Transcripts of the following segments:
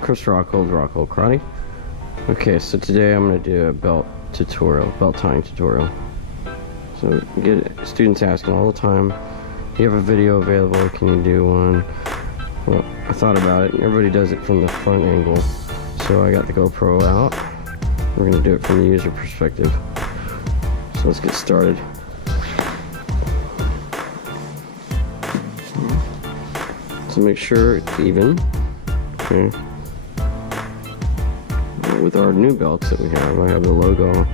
Chris Rockhold, Rockhold Karate. Okay, so today I'm going to do a belt tying tutorial. So get students asking all the time, do you have a video available, can you do one? Well, I thought about it, and everybody does it from the front angle. So I got the GoPro out. We're going to do it from the user perspective. So let's get started. So make sure it's even. Okay. With our new belts that we have, I have the logo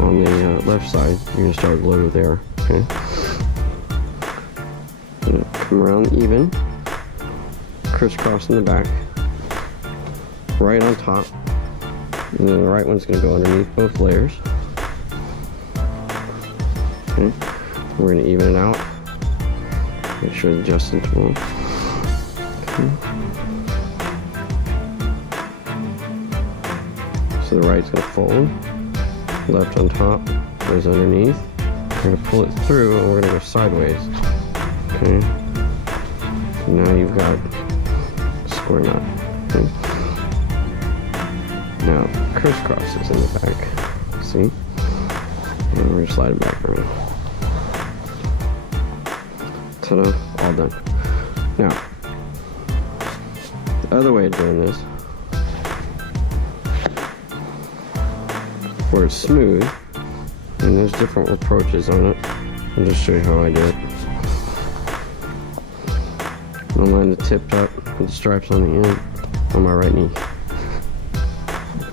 on the left side. You're going to start with the logo there. Okay. Come around even, crisscross in the back, right on top, and then the right one's going to go underneath both layers. Okay. We're going to even it out. Make sure the adjustment's well. Okay. So the right's going to fold, left on top, goes underneath. We're going to pull it through and we're going to go sideways. Okay. So now you've got a square knot. Okay. Now crisscrosses in the back. See? And we're going to slide it back around. Ta-da, all done. Now, the other way of doing this, where it's smooth, and there's different approaches on it. I'll just show you how I do it. I'll line the tip up with the stripes on the end on my right knee.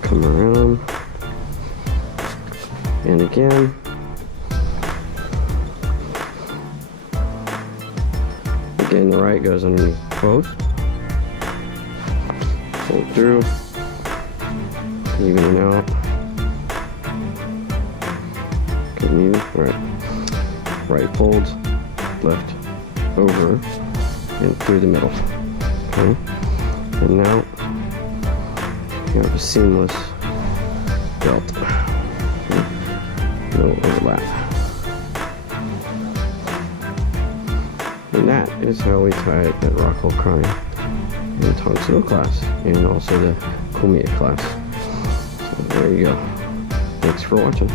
Come around, and again. Again, the right goes underneath both. Pull through, even it out. Good and even. Alright. Right folds, left over, and through the middle. Okay. And now you have a seamless belt. Okay. No overlap. And that is how we tie it at Rockhold Karate in Tang class, and also the Kummooyeh class. So there you go. Thanks for watching.